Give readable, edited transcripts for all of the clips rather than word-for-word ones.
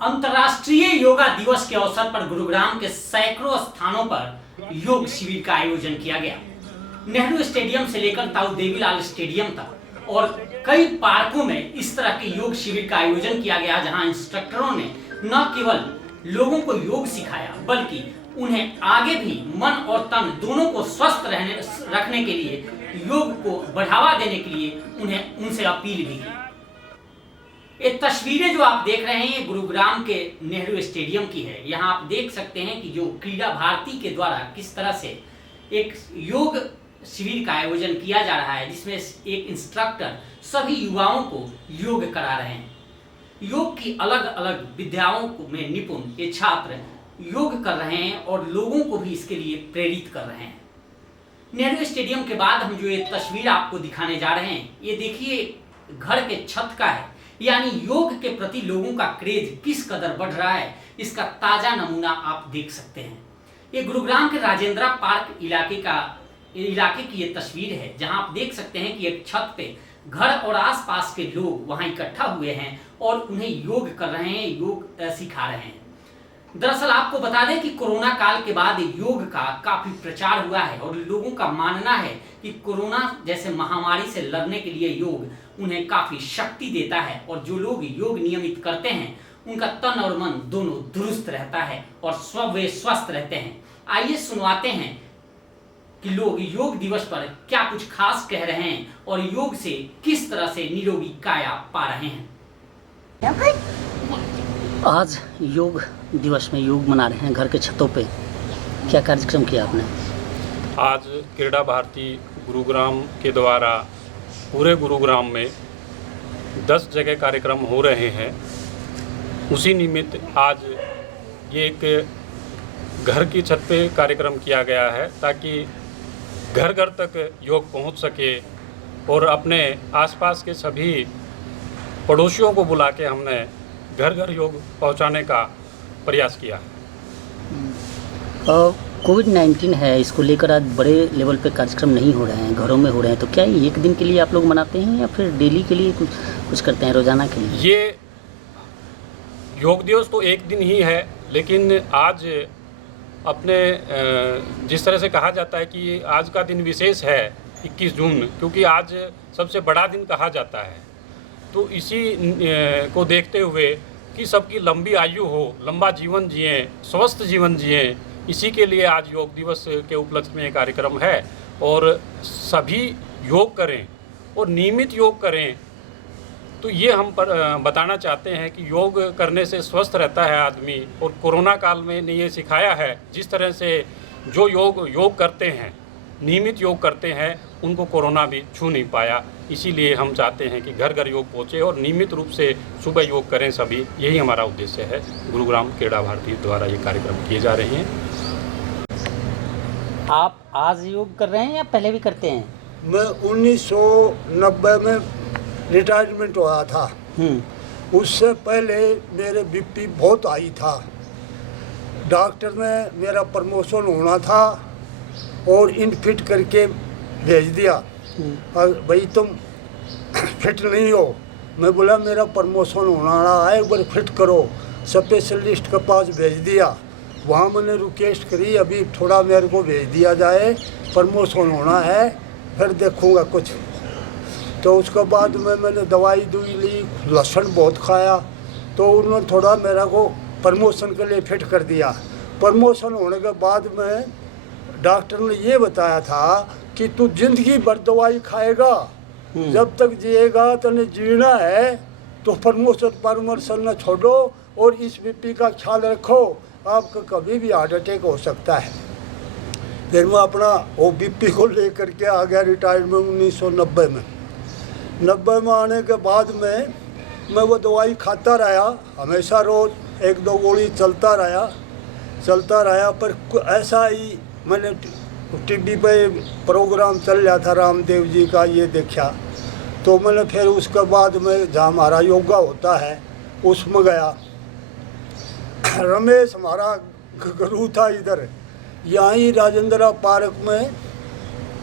अंतर्राष्ट्रीय योगा दिवस के अवसर पर गुरुग्राम के सैकड़ों स्थानों पर योग शिविर का आयोजन किया गया। नेहरू स्टेडियम से लेकर ताऊ देवीलाल स्टेडियम तक और कई पार्कों में इस तरह के योग शिविर का आयोजन किया गया, जहां इंस्ट्रक्टरों ने न केवल लोगों को योग सिखाया बल्कि उन्हें आगे भी मन और तन दोनों को स्वस्थ रखने के लिए, योग को बढ़ावा देने के लिए उनसे अपील भी की। ये तस्वीरें जो आप देख रहे हैं ये गुरुग्राम के नेहरू स्टेडियम की है। यहाँ आप देख सकते हैं कि जो क्रीड़ा भारती के द्वारा किस तरह से एक योग शिविर का आयोजन किया जा रहा है, जिसमें एक इंस्ट्रक्टर सभी युवाओं को योग करा रहे हैं। योग की अलग अलग विद्याओं में निपुण ये छात्र योग कर रहे हैं और लोगों को भी इसके लिए प्रेरित कर रहे हैं। नेहरू स्टेडियम के बाद हम जो ये तस्वीर आपको दिखाने जा रहे हैं, ये देखिए घर के छत का है, यानी योग के प्रति लोगों का क्रेज किस कदर बढ़ रहा है, इसका ताजा नमूना आप देख सकते हैं। ये गुरुग्राम के राजेंद्रा पार्क इलाके की ये तस्वीर है, जहां आप देख सकते हैं कि एक छत पे घर और आसपास के लोग वहां इकट्ठा हुए हैं और उन्हें योग कर रहे हैं, योग सिखा रहे हैं। दरअसल आपको बता दें कि कोरोना काल के बाद योग का काफी प्रचार हुआ है और लोगों का मानना है कि कोरोना जैसे महामारी से लड़ने के लिए योग उन्हें काफी शक्ति देता है और जो लोग योग नियमित करते हैं उनका तन और मन दोनों दुरुस्त रहता है और वे स्वस्थ रहते हैं। आइए सुनवाते हैं कि लोग योग दिवस पर क्या कुछ खास कह रहे हैं और योग से किस तरह से निरोगी काया पा रहे हैं। आज योग दिवस में योग मना रहे हैं घर के छतों पे, क्या कार्यक्रम किया आपने? आज क्रीड़ा भारती गुरुग्राम के द्वारा पूरे गुरुग्राम में 10 जगह कार्यक्रम हो रहे हैं। उसी निमित्त आज ये एक घर की छत पे कार्यक्रम किया गया है ताकि घर घर तक योग पहुंच सके और अपने आसपास के सभी पड़ोसियों को बुला के हमने घर घर योग पहुंचाने का प्रयास किया। कोविड-19 है, इसको लेकर आज बड़े लेवल पे कार्यक्रम नहीं हो रहे हैं, घरों में हो रहे हैं, तो क्या ये एक दिन के लिए आप लोग मनाते हैं या फिर डेली के लिए कुछ करते हैं, रोजाना के लिए? ये योग दिवस तो एक दिन ही है, लेकिन आज अपने जिस तरह से कहा जाता है कि आज का दिन विशेष है 21 जून, क्योंकि आज सबसे बड़ा दिन कहा जाता है, तो इसी को देखते हुए कि सबकी लंबी आयु हो, लंबा जीवन जिएं, स्वस्थ जीवन जिएं, इसी के लिए आज योग दिवस के उपलक्ष्य में कार्यक्रम है। और सभी योग करें और नियमित योग करें, तो ये हम बताना चाहते हैं कि योग करने से स्वस्थ रहता है आदमी। और कोरोना काल में ने ये सिखाया है, जिस तरह से जो योग करते हैं, नियमित योग करते हैं, उनको कोरोना भी छू नहीं पाया। इसीलिए हम चाहते हैं कि घर घर योग पहुँचे और नियमित रूप से सुबह योग करें सभी, यही हमारा उद्देश्य है। गुरुग्राम क्रीड़ा भारती द्वारा ये कार्यक्रम किए जा रहे हैं। आप आज योग कर रहे हैं या पहले भी करते हैं? मैं 1990 में रिटायरमेंट हुआ था। उससे पहले मेरे बीपी बहुत हाई था। डॉक्टर ने मेरा प्रमोशन होना था और इन फिट करके भेज दिया, भाई तुम फिट नहीं हो। मैं बोला मेरा प्रमोशन होना रहा है, एक बार फिट करो। स्पेशलिस्ट के पास भेज दिया, वहाँ मैंने रिक्वेस्ट करी अभी थोड़ा मेरे को भेज दिया जाए, प्रमोशन होना है, फिर देखूँगा कुछ। तो उसके बाद मैंने दवाई ली, लहसुन बहुत खाया, तो उन्होंने थोड़ा मेरा को प्रमोशन के लिए फिट कर दिया। प्रमोशन होने के बाद में डॉक्टर ने ये बताया था कि तू जिंदगी भर दवाई खाएगा, जब तक जिएगा तो नहीं जीना है, तो प्रमोशन न छोड़ो और इस बीपी का ख्याल रखो, आपका कभी भी हार्ट अटैक हो सकता है। फिर मैं अपना वो बीपी को लेकर के आ गया रिटायरमेंट 1990 में। 90 में आने के बाद में मैं वो दवाई खाता रहा, हमेशा रोज़ 1-2 गोली चलता रहा। पर ऐसा ही मैंने टीवी पे प्रोग्राम चल रहा था रामदेव जी का, ये देखा, तो मैंने फिर उसके बाद में जहाँ हमारा योगा होता है उसमें गया। रमेश हमारा गुरु था इधर, यहाँ ही राजेंद्रा पार्क में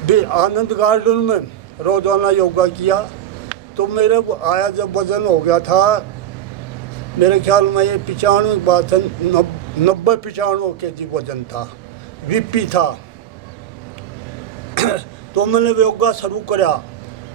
भी आनंद गार्डन में रोजाना योगा किया। तो मेरे को आया जब वजन हो गया था मेरे ख्याल में ये 95 बात 90-95 kg वजन था, बीपी था। तो मैंने योगा शुरू करा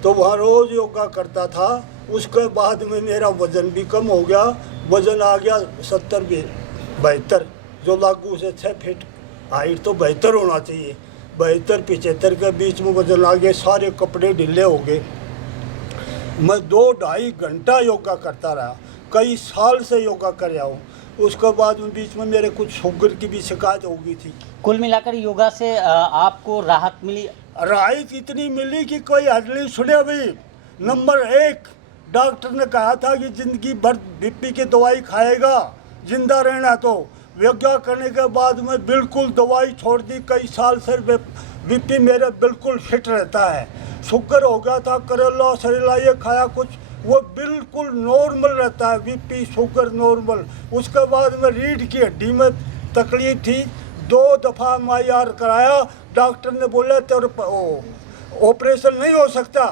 तो वहाँ रोज़ योगा करता था। उसके बाद में मेरा वज़न भी कम हो गया, वज़न आ गया 70-72, जो लागू से 6 फीट हाइट तो 72 होना चाहिए, 72-75 के बीच में वज़न आ गया। सारे कपड़े ढीले हो गए। मैं 2-2.5 घंटा योगा करता रहा, कई साल से योगा कर रहा हूँ। उसके बाद में बीच में मेरे कुछ शुगर की भी शिकायत हो गई थी। कुल मिलाकर योगा से आपको राहत मिली? राहत इतनी मिली कि कोई हद नहीं। सुने अभी, नंबर 1 डॉक्टर ने कहा था कि ज़िंदगी भर बीपी की दवाई खाएगा, जिंदा रहना। तो योगा करने के बाद में बिल्कुल दवाई छोड़ दी। कई साल से बीपी मेरा बिल्कुल फिट रहता है। शुगर हो गया था, करेला सरेला ये खाया कुछ, वो बिल्कुल नॉर्मल रहता है, बीपी शुगर नॉर्मल। उसके बाद में रीढ़ की हड्डी में तकलीफ थी, 2 दफ़ा MRI कराया। डॉक्टर ने बोला तेरे ऑपरेशन नहीं हो सकता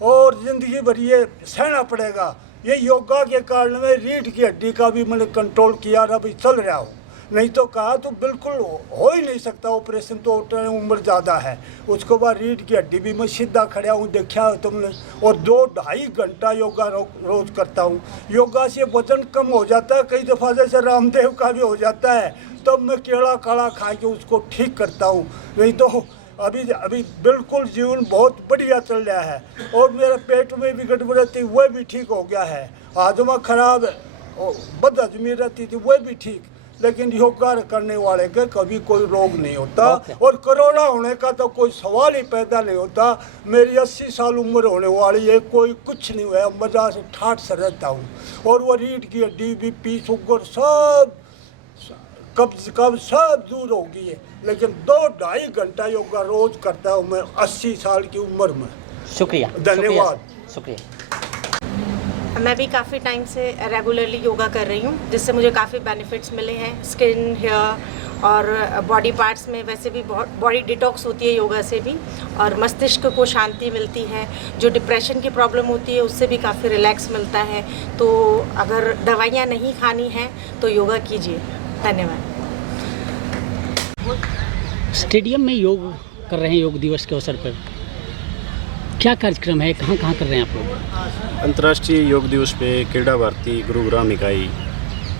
और ज़िंदगी भर ये सहना पड़ेगा। ये योगा के कारण में रीढ़ की हड्डी का भी मैंने कंट्रोल किया, अभी चल रहा हूँ। नहीं तो कहा तो बिल्कुल हो ही नहीं सकता ऑपरेशन, तो उम्र ज़्यादा है। उसके बाद रीढ़ की हड्डी भी मैं सीधा खड़ा हूँ, देखा है तुमने। और 2-2.5 घंटा योगा रोज़ करता हूँ। योगा से वजन कम हो जाता है, कई दफ़ा जैसे रामदेव का भी हो जाता है। तब मैं केला काढ़ा खा के उसको ठीक करता हूँ। नहीं तो अभी बिल्कुल जीवन बहुत बढ़िया चल रहा है। और मेरे पेट में भी गड़बड़ थी, वह भी ठीक हो गया है। हाजमा खराब, बदहजमी रहती थी, वह भी ठीक। लेकिन योगा करने वाले के कभी कोई रोग नहीं होता। और कोरोना होने का तो कोई सवाल ही पैदा नहीं होता। मेरी 80 साल उम्र होने वाली है, कोई कुछ नहीं हुआ, मजा से ठाठ से रहता हूँ। और वो रीढ़ की हड्डी, बीपी, शुगर सब कब्ज सब दूर हो गई है। लेकिन 2-2.5 घंटा योगा रोज करता हूँ मैं 80 साल की उम्र में। शुक्रिया, धन्यवाद। शुक्रिया। मैं भी काफ़ी टाइम से रेगुलरली योगा कर रही हूँ, जिससे मुझे काफ़ी बेनिफिट्स मिले हैं। स्किन, हेयर और बॉडी पार्ट्स में वैसे भी बहुत बॉडी डिटॉक्स होती है योगा से भी, और मस्तिष्क को शांति मिलती है। जो डिप्रेशन की प्रॉब्लम होती है उससे भी काफ़ी रिलैक्स मिलता है। तो अगर दवाइयाँ नहीं खानी हैं तो योगा कीजिए। धन्यवाद। स्टेडियम में योग कर रहे हैं योग दिवस के अवसर पर, क्या कार्यक्रम है, कहाँ कर रहे हैं आप लोग? अंतर्राष्ट्रीय योग दिवस पे क्रीड़ा भारती गुरुग्राम इकाई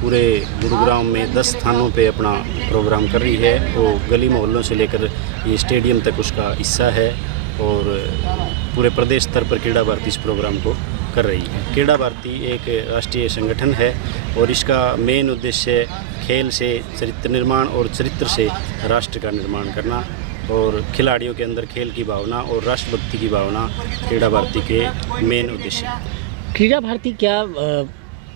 पूरे गुरुग्राम में 10 स्थानों पे अपना प्रोग्राम कर रही है। वो गली मोहल्लों से लेकर ये स्टेडियम तक उसका हिस्सा है। और पूरे प्रदेश स्तर पर क्रीड़ा भारती इस प्रोग्राम को कर रही है। क्रीड़ा भारती एक राष्ट्रीय संगठन है और इसका मेन उद्देश्य खेल से चरित्र निर्माण और चरित्र से राष्ट्र का निर्माण करना, और खिलाड़ियों के अंदर खेल की भावना और राष्ट्रभक्ति की भावना क्रीड़ा भारती के मेन उद्देश्य है। क्रीड़ा भारती क्या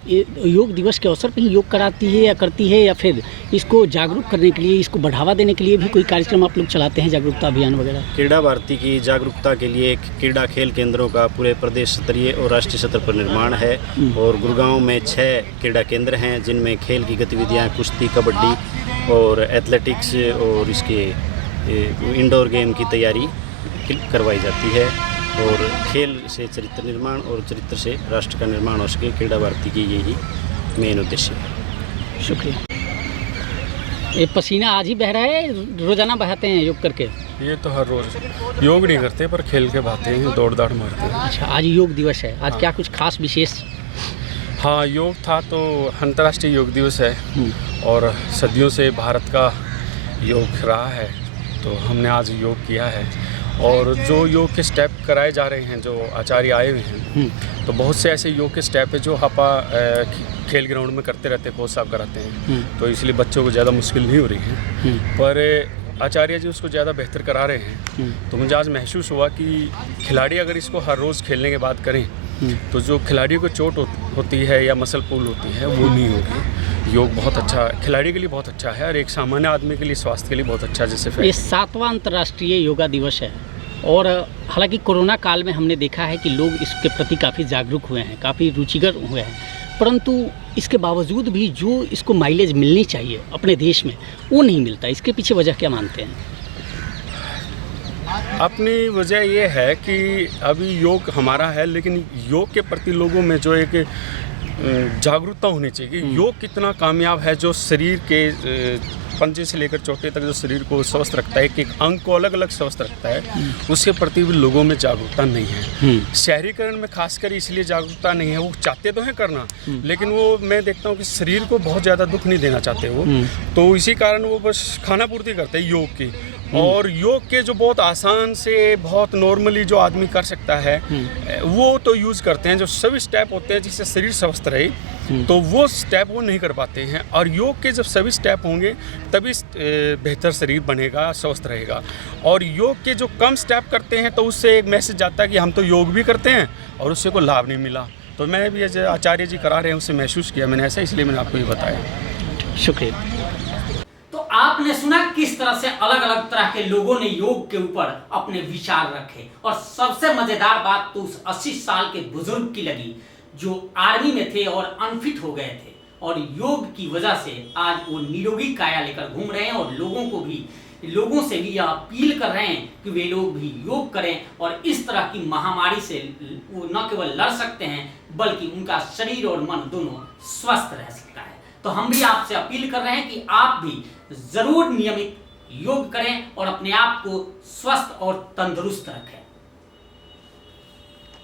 योग दिवस के अवसर पर ही योग कराती है या करती है, या फिर इसको जागरूक करने के लिए, इसको बढ़ावा देने के लिए भी कोई कार्यक्रम आप लोग चलाते हैं, जागरूकता अभियान वगैरह? क्रीड़ा भारती की जागरूकता के लिए क्रीड़ा खेल केंद्रों का पूरे प्रदेश स्तरीय और राष्ट्रीय स्तर पर निर्माण है। और गुरुगांव में 6 क्रीड़ा केंद्र हैं, जिनमें खेल की गतिविधियाँ कुश्ती, कबड्डी और एथलेटिक्स और इसके इंडोर गेम की तैयारी करवाई जाती है। और खेल से चरित्र निर्माण और चरित्र से राष्ट्र का निर्माण हो सके, क्रीड़ा भारती की यही मेन उद्देश्य है। शुक्रिया। ये पसीना आज ही बह रहा है, रोजाना बहाते हैं योग करके? ये तो हर रोज़ योग नहीं करते पर खेल के बहाते हैं, दौड़ दाड़ मारते हैं। अच्छा, आज योग दिवस है, आज क्या कुछ खास विशेष? हाँ, योग था तो अंतर्राष्ट्रीय योग दिवस है और सदियों से भारत का योग रहा है, तो हमने आज योग किया है। और जो योग के स्टेप कराए जा रहे हैं, जो आचार्य आए हुए हैं, तो बहुत से ऐसे योग के स्टेप है जो आपा खेल ग्राउंड में करते रहते हैं, कोच साहब कराते हैं, तो इसलिए बच्चों को ज़्यादा मुश्किल नहीं हो रही है। पर आचार्य जी उसको ज़्यादा बेहतर करा रहे हैं। तो मुझे आज महसूस हुआ कि खिलाड़ी अगर इसको हर रोज़ खेलने के बाद करें तो जो खिलाड़ियों को चोट होती है या मसल पुल होती है वो नहीं होगी। योग बहुत अच्छा खिलाड़ी के लिए बहुत अच्छा है और एक सामान्य आदमी के लिए स्वास्थ्य के लिए बहुत अच्छा। जैसे ये 7वां अंतर्राष्ट्रीय योगा दिवस है और हालांकि कोरोना काल में हमने देखा है कि लोग इसके प्रति काफ़ी जागरूक हुए हैं, काफ़ी रुचिकर हुए हैं, परंतु इसके बावजूद भी जो इसको माइलेज मिलनी चाहिए अपने देश में वो नहीं मिलता। इसके पीछे वजह क्या मानते हैं? अपनी वजह ये है कि अभी योग हमारा है, लेकिन योग के प्रति लोगों में जो एक जागरूकता होनी चाहिए कि योग कितना कामयाब है, जो शरीर के पंजे से लेकर चोटे तक जो शरीर को स्वस्थ रखता है, एक अंग को अलग अलग स्वस्थ रखता है, उसके प्रति भी लोगों में जागरूकता नहीं है। शहरीकरण में खासकर इसलिए जागरूकता नहीं है, वो चाहते तो हैं करना, लेकिन वो मैं देखता हूँ कि शरीर को बहुत ज़्यादा दुख नहीं देना चाहते वो, तो इसी कारण वो बस खाना पूर्ति करते हैं योग की। और योग के जो बहुत आसान से बहुत नॉर्मली जो आदमी कर सकता है वो तो यूज़ करते हैं, जो सभी स्टेप होते हैं जिससे शरीर स्वस्थ रहे, तो वो स्टेप वो नहीं कर पाते हैं। और योग के जब सभी स्टेप होंगे तभी बेहतर शरीर बनेगा, स्वस्थ रहेगा। और योग के जो कम स्टेप करते हैं तो उससे एक मैसेज जाता है कि हम तो योग भी करते हैं और उससे कोई लाभ नहीं मिला। तो मैं भी आचार्य जी करा रहे हैं उससे महसूस किया मैंने ऐसा, इसलिए मैंने आपको ये बताया। शुक्रिया। तो आपने सुना किस तरह से अलग अलग तरह के लोगों ने योग के ऊपर अपने विचार रखे, और सबसे मजेदार बात तो उस 80 साल के बुजुर्ग की लगी जो आर्मी में थे और अनफिट हो गए थे, और योग की वजह से आज वो निरोगी काया लेकर घूम रहे हैं और लोगों से भी यह अपील कर रहे हैं कि वे लोग भी योग करें और इस तरह की महामारी से वो न केवल लड़ सकते हैं बल्कि उनका शरीर और मन दोनों स्वस्थ रह सकता है। तो हम भी आपसे अपील कर रहे हैं कि आप भी जरूर नियमित योग करें और अपने आप को स्वस्थ और तंदुरुस्त रखें।